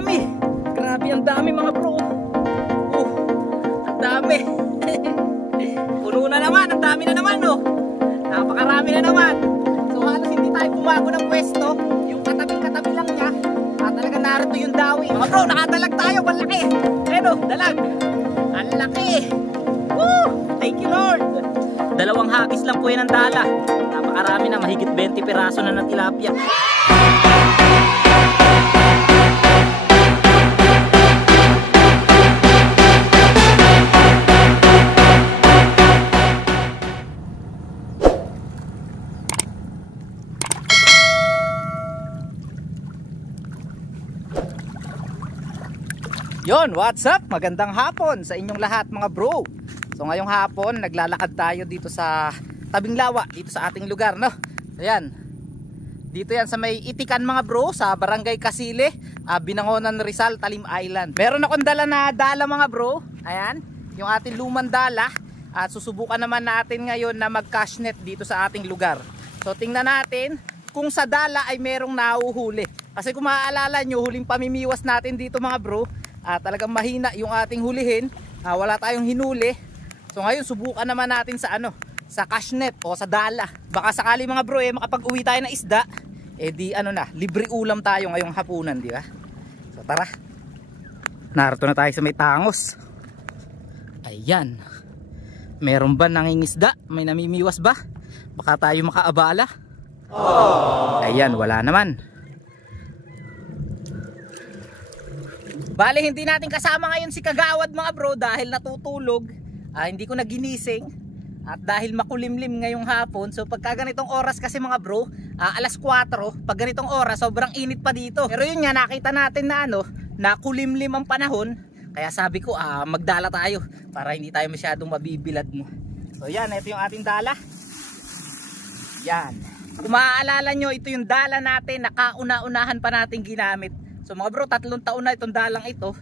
dami. Grabe, ang dami mga bro. Ang dami. Puno na naman, ang dami na naman oh. Napakarami na naman. So halos hindi tayo pumago ng pwesto. Yung katabi-katabi lang niya. Talaga narito yung dawi. Mga bro, nakadalag tayo, malaki. Pero, dalag. Ang laki. Woo! Thank you Lord. Dalawang hagis lang po yan ang dala. Napakarami na, mahigit 20 piraso na ng tilapia. Yon, what's up? Magandang hapon sa inyong lahat mga bro. So ngayong hapon, naglalakad tayo dito sa Tabing Lawa, dito sa ating lugar, no? So yan, dito yan sa may Itikan mga bro, sa Barangay Casile, Binangonan, Rizal, Talim Island. Meron akong dala na dala mga bro. Ayan, yung ating lumang dala. At susubukan naman natin ngayon na mag-cash net dito sa ating lugar. So tingnan natin kung sa dala ay merong nahuhuli. Kasi kung maaalala nyo, huling pamimiwas natin dito mga bro, talagang mahina yung ating hulihin. Wala tayong hinuli. So ngayon subukan naman natin sa sa cash net o sa dala. Baka sakali mga bro makapag-uwi tayo ng isda, di libre ulam tayo ngayong hapunan, di ba? So tara. Narito na tayo sa may tangos. Ayan. Meron ba nangingisda? May namimiwas ba? Baka tayo makaabala. Ayan, wala naman. Bale, hindi natin kasama ngayon si Kagawad mga bro dahil natutulog. Hindi ko na ginising. At dahil makulimlim ngayong hapon. So pagka ganitong oras kasi mga bro, alas 4, pag ganitong oras sobrang init pa dito. Pero yun nga, nakita natin na na kulimlim ang panahon. Kaya sabi ko magdala tayo para hindi tayo masyadong mabibilad mo. So yan, ito yung ating dala. Yan. Kung maaalala nyo, ito yung dala natin na kauna-unahan pa natin ginamit. So mga bro, 3 taon na itong dalang ito.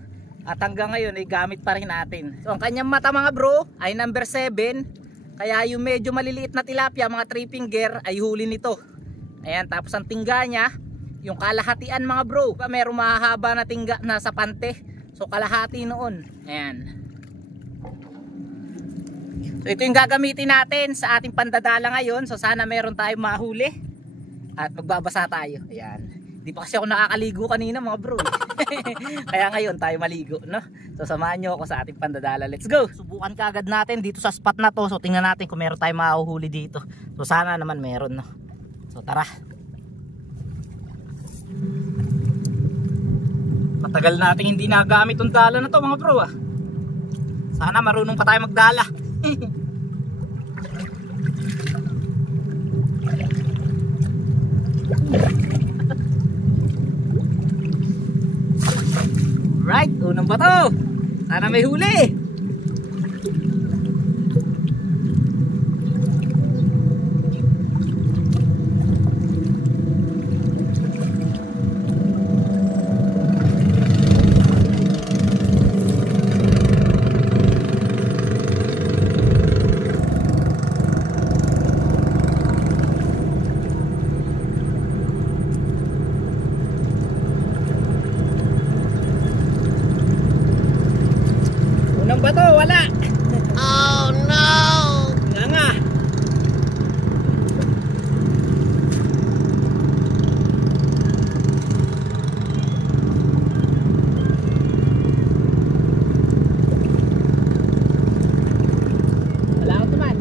At hanggang ngayon ay gamit pa rin natin. So ang kanyang mata mga bro ay number 7. Kaya yung medyo maliliit na tilapia, mga 3 finger, ay huli nito. Ayan, tapos ang tingga niya, yung kalahatian mga bro. Merong mahahaba na tingga na sa pante. So kalahati noon. Ayan. So ito yung gagamitin natin sa ating pandadala ngayon. So sana meron tayong mahuli. At magbabasa tayo. Ayan. Di pa kasi ako nakakaligo kanina mga bro. Kaya ngayon tayo maligo, no? So samahan nyo ako sa ating pandadala. Let's go! Subukan kaagad natin dito sa spot na to. So tingnan natin kung meron tayong mahuhuli dito. So sana naman meron, no? So tara. Matagal natin hindi nagamit yung dala na to mga bro Sana marunong pa tayo magdala. Right, unang bato. Sana may huli. Unang bato, wala. Oh no. Nga. Wala ako naman.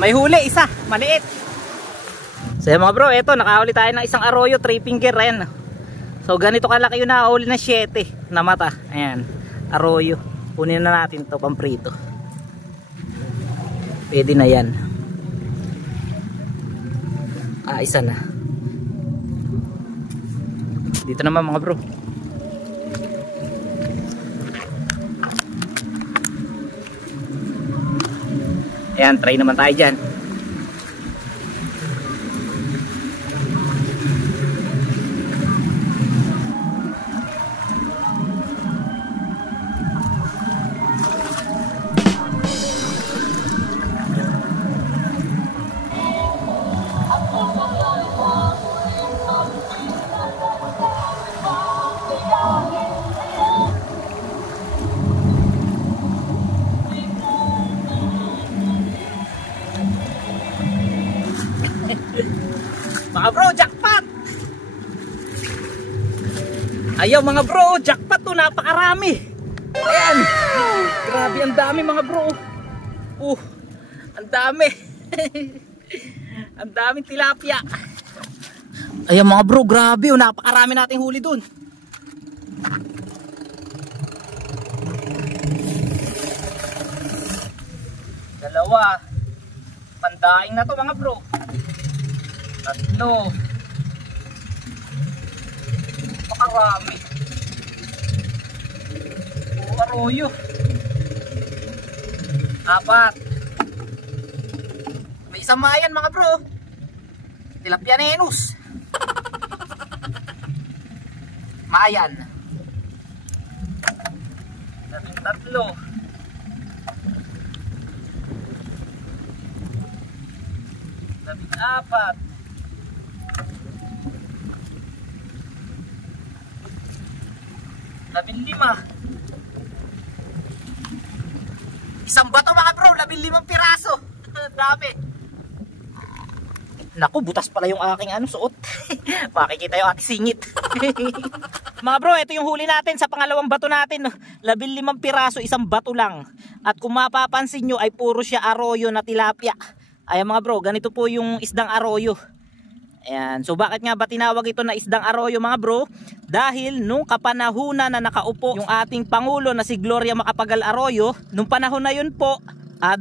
May huli, isa, maliit. So mga bro, eto, nakahuli tayo ng isang arroyo, 3 finger, ayan. So ganito kalaki yung nakahuli na 7 na mata. Ayan, arroyo. Kunin na natin to pamprito. Pwede na yan. Isa na. Dito naman mga bro. Ayan, try naman tayo dyan. Mga bro, jackpot! Ayaw mga bro, jackpot to, napakarami. Ayan, grabe, ang dami mga bro. Ang dami. Ang daming tilapia. Ayan mga bro, grabe, napakarami nating huli dun. Dalawa. Pandaing na to mga bro. Tatlo. Pakarami. Aroyo. Apat. May isang mayan mga bro. Tilapia nenus. Mayan. Tatlo. Apat. Lima. Isang bato mga bro, 15 piraso. Dami. Naku, butas pala yung aking suot. Makikita yung aking singit. Mga bro, ito yung huli natin sa pangalawang bato natin. 15 piraso, isang bato lang. At kung mapapansin nyo ay puro siya arroyo na tilapia. Ayan mga bro, ganito po yung isdang arroyo. Ayan, so bakit nga ba tinawag ito na isdang arroyo mga bro? Dahil nung kapanahunan na nakaupo yung ating Pangulo na si Gloria Macapagal Arroyo, nung panahon na yun po,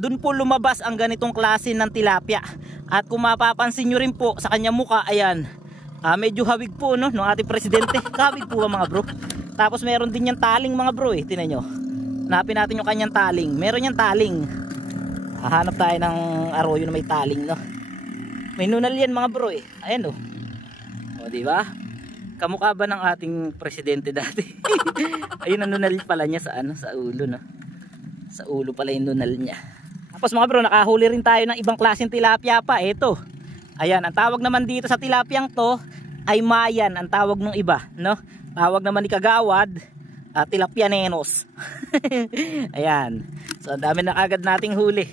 dun po lumabas ang ganitong klase ng tilapia. At kung mapapansin nyo rin po sa kanyang muka, ayan, medyo hawig po no, ng ating presidente. Hawig po ba mga bro? Tapos meron din yung taling mga bro tinan nyo. Hanapin natin yung kanyang taling. Meron yung taling. Hahanap tayo ng arroyo na may taling no. May nunal yan mga bro Ayan o di ba? Kamukha ba ng ating presidente dati? Ayun ang nunal pala niya sa sa ulo no. Sa ulo pala yung nunal niya. Tapos mga bro, nakahuli rin tayo ng ibang klaseng tilapia pa. Ito. Ayan, ang tawag naman dito sa tilapiang to ay mayan, ang tawag ng iba, no? Tawag naman ni Kagawad, tilapia nenos. Ayan. So ang dami na agad nating huli.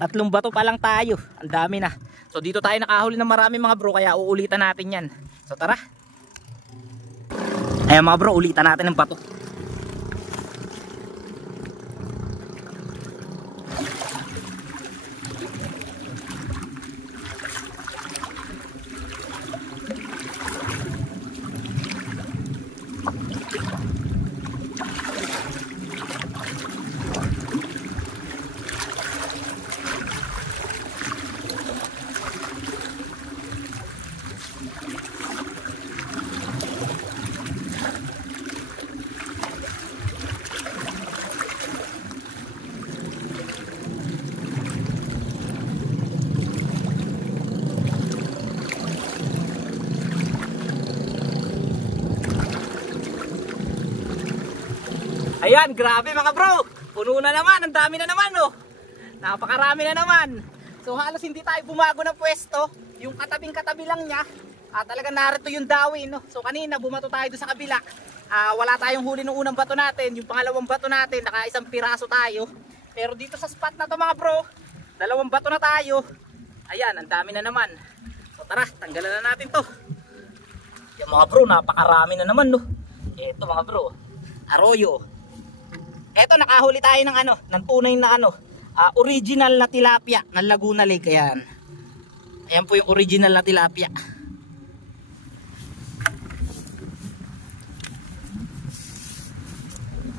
3 bato pa lang tayo. Ang dami na. So dito tayo nakahuli ng marami mga bro, kaya uulitan natin yan. So tara. Ayan mga bro, ulitan natin ng bato. Ayan, grabe mga bro. Puno na naman, ang dami na naman Napakarami na naman. So halos hindi tayo bumago ng pwesto. Yung katabing-katabi lang niya, talagang narito yung dawi So kanina bumato tayo doon sa kabila. Wala tayong huli ng unang bato natin. Yung pangalawang bato natin, naka 1 piraso tayo. Pero dito sa spot na to mga bro, 2 bato na tayo. Ayan, ang dami na naman. So tara, tanggalan na natin to. Yung mga bro, napakarami na naman Ito mga bro, arroyo. Eto, nakahuli tayo ng ng tunay na original na tilapia ng Laguna Lake. Ayan po yung original na tilapia.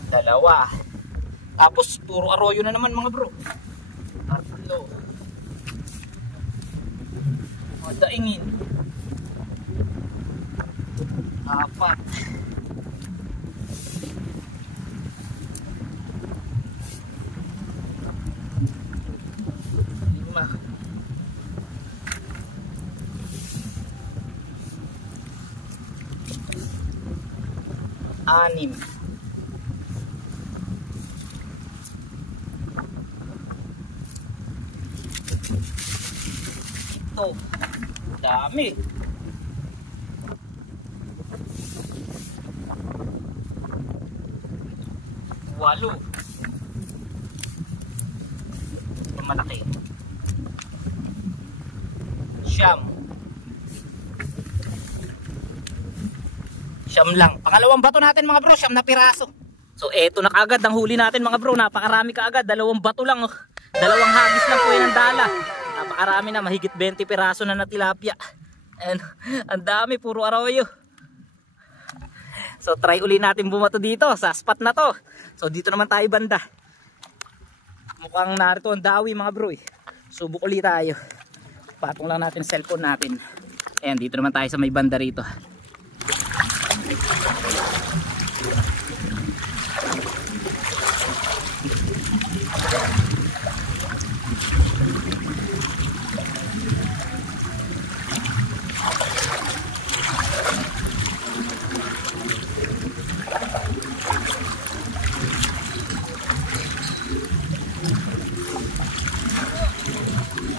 Dalawa. Tapos puro arroyo na naman mga bro. 3. Mga daingin. 4. 6. Ito. Dami. 8. Ito malaki. 9 lang. Pangalawang bato natin mga bro, 9 na piraso. So eto na kaagad ang huli natin mga bro. Napakarami kaagad. 2 bato lang. 2 hagis lang po yun ang dala. Napakarami na. Mahigit 20 piraso na tilapia. And ang dami. Puro arroyo. So try uli natin bumato dito sa spot na to. So dito naman tayo banda. Mukhang narito ang dawi mga bro. Subok ulit tayo. Patong lang natin cellphone natin. Ayan, dito naman tayo sa may banda rito.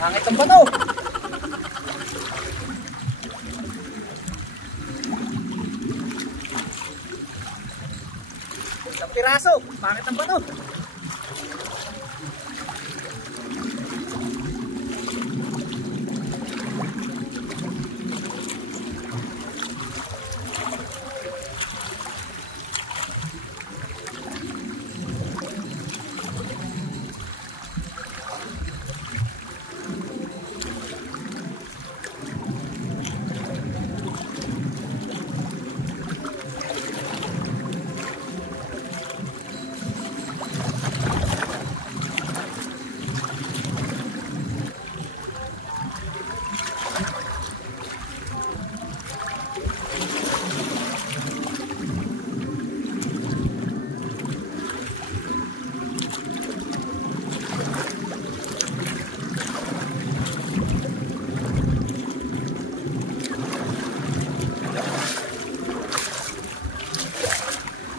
Hangit ang bato. Isang piraso. Hangit ang bato.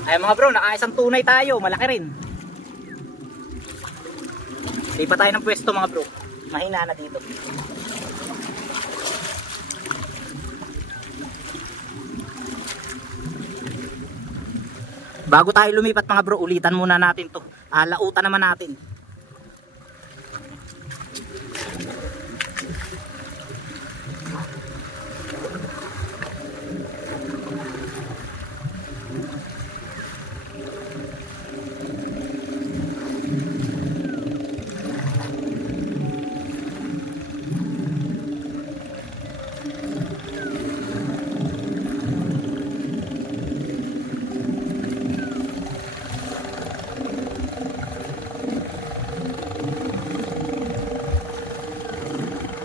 Ay mga bro, nakaisang tunay tayo, malaki rin. Lipat tayo ng pwesto mga bro. Mahina na dito. Bago tayo lumipat mga bro, ulitan muna natin to. Lautan naman natin.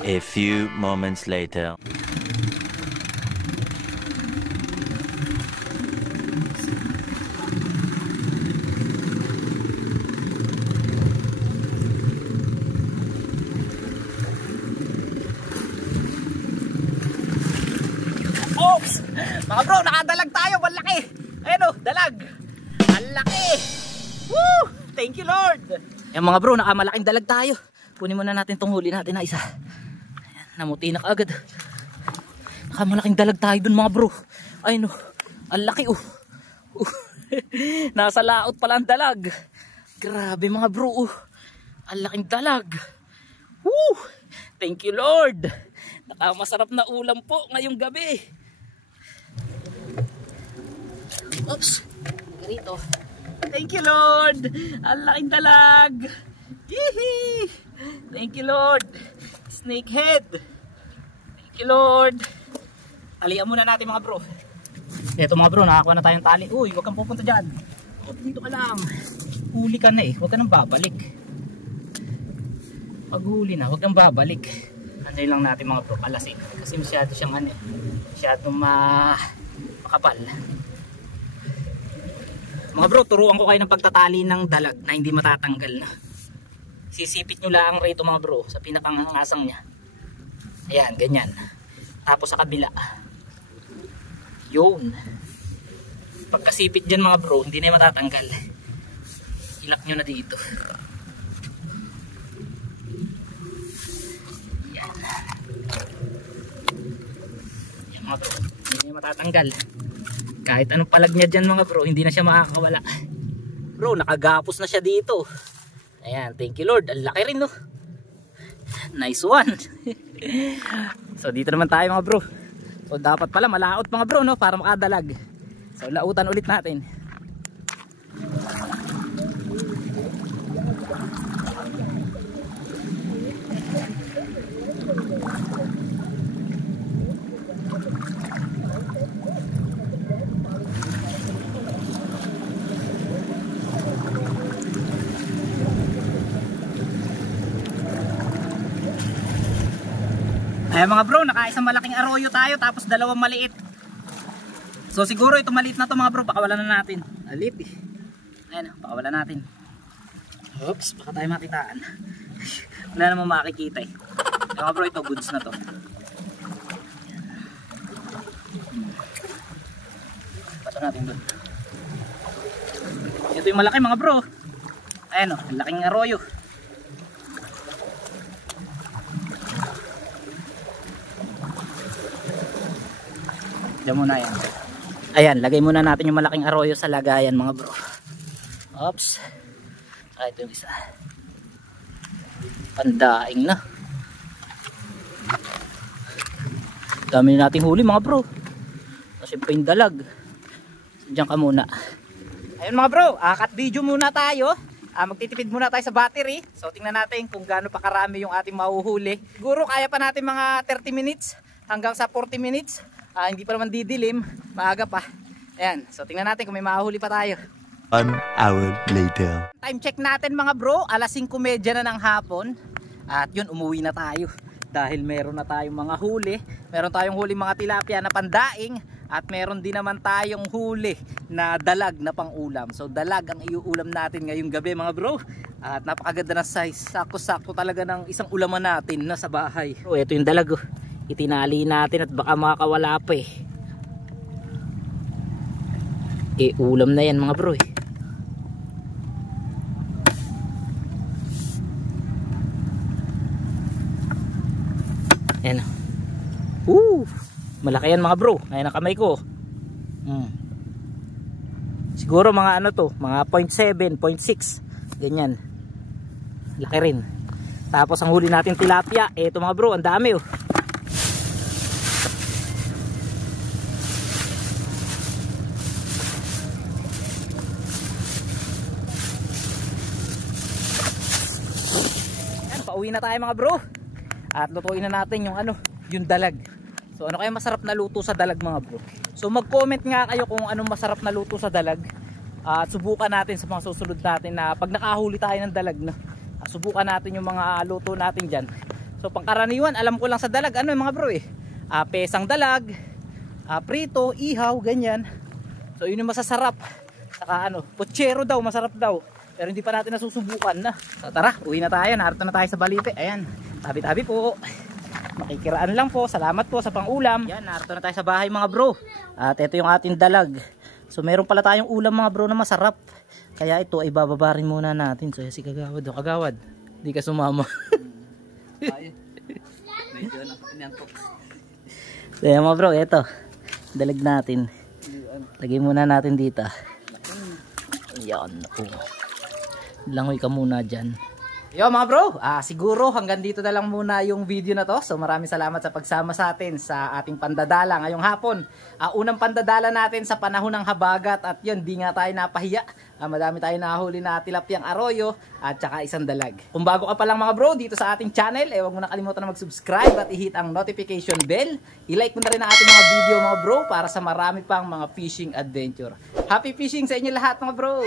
A few moments later. Oops! Mga bro, nakadalag tayo. Malaki. Ayun o, dalag. Ang laki. Woo! Thank you Lord. Ayan mga bro, nakamalaking dalag tayo. Kunin muna natin tong huli natin na isa. Ayan, namuti na kaagad. Nakamalaking dalag tayo dun mga bro. Ayun o, ang laki o. Nasa laot pala ang dalag. Grabe mga bro o. Ang laking dalag. Woo! Thank you Lord. Nakamasarap na ulam po ngayong gabi. Oops. Ganito. Thank you Lord. Ang laking dalag. Yee! Thank you Lord. Snakehead. Thank you Lord. Talian muna natin mga bro. Ito mga bro, nakakuha na tayong tali. Uy, huwag kang pupunta dyan. Dito ka lang. Huli ka na eh. Huwag ka nang babalik. Pag huli na, huwag kang babalik. Antayin lang natin mga bro, palasin. Kasi masyado siyang ano eh. Masyadong makapal. Mga bro, turuan ko kayo ng pagtatali ng dalag na hindi matatanggal na. Sisipit nyo lang rito mga bro sa pinakangasang nya. Ayan, ganyan. Tapos sa kabila. Yun. Pagkasipit dyan mga bro, hindi na yung matatanggal. Ilak nyo na dito. Yan. Yan mga bro, hindi na yung matatanggal. Kahit anong palag niya dyan mga bro, hindi na siya makakawala. Bro, nakagapos na siya dito. Ayan, thank you Lord. Ang laki rin no. Nice one. So dito naman tayo mga bro. So dapat pala malaot mga bro no, para makadalag. So lautan ulit natin. Ayan mga bro, nakaisang malaking arroyo tayo tapos dalawang maliit. So siguro ito maliit na to mga bro, pakawalan na natin. Alit eh. Ayan, pakawalan natin. Oops, baka tayo makitaan. Wala namang makikita eh. Ayan mga bro, ito goods na to. Pato natin doon. Ito yung malaki mga bro. Ayan o, laking arroyo. Diyan muna yan. Ayan, lagay muna natin yung malaking arroyo sa lagayan mga bro. Oops. Saka ito yung isa. Pandaing na. Dami na nating huli mga bro. Kasi pa yung dalag. Diyan ka muna. Ayun mga bro, cut video muna tayo. Magtitipid muna tayo sa battery. So tingnan natin kung gaano pa karami yung ating mahuhuli. Siguro kaya pa natin mga 30 minutes hanggang sa 40 minutes. Hindi pa naman didilim, maaga pa. Ayan, so tingnan natin kung may mahuli pa tayo. 1 hour later. Time check natin mga bro, alas 5:30 na ng hapon. At yun, umuwi na tayo. Dahil meron na tayong mga huli. Meron tayong huli mga tilapia na pandaing. At meron din naman tayong huli na dalag na pang-ulam. So dalag ang iuulam natin ngayong gabi mga bro. At napakaganda na size. Sakto-sakto talaga ng isang ulaman natin na sa bahay. So ito yung dalag oh. Itinali natin at baka makakawala pa eh. Ulam na yan mga bro eh. Ayan. Malaki yan mga bro. Ayan ang kamay ko. Siguro mga ano to, mga 0.7, 0.6. Ganyan. Laki rin. Tapos ang huli natin tilapia. Eto mga bro, ang dami oh. Pauwi na tayo mga bro. At lutuin na natin yung ano, yung dalag. So ano kaya masarap na luto sa dalag mga bro? So mag-comment nga kayo kung anong masarap na luto sa dalag. At subukan natin sa mga susunod natin na pag nakahuli tayo ng dalag na. Subukan natin yung mga luto natin diyan. So pangkaraniwan, alam ko lang sa dalag ano yung mga bro eh. Pesang dalag, prito, ihaw, ganyan. So yun yung masasarap. Saka ano, putsero daw, masarap daw. Pero hindi pa natin nasusubukan na. So tara, uwi na tayo. Narito na tayo sa balite. Ayan, tabi-tabi po. Makikiraan lang po. Salamat po sa pang-ulam. Ayan, narito na tayo sa bahay mga bro. At ito yung ating dalag. So meron pala tayong ulam mga bro na masarap. Kaya ito ay bababarin muna natin. So si Kagawad. O Kagawad, hindi ka sumama. Medyo inantok. So yan mga bro, ito. Dalag natin. Lagay muna natin dito. Ayan. Langoy ka muna dyan. Yo mga bro, siguro hanggang dito na lang muna yung video na to. So maraming salamat sa pagsama sa atin sa ating pandadala ngayong hapon. Unang pandadala natin sa panahon ng habagat. At yun, di nga tayo napahiya. Madami tayo nahuli na tilapyang arroyo at saka isang dalag. Kung bago ka pa lang mga bro dito sa ating channel, huwag mo na kalimutan na mag-subscribe at i-hit ang notification bell. I-like mo na rin ang ating mga video mga bro para sa marami pang mga fishing adventure. Happy fishing sa inyo lahat mga bro!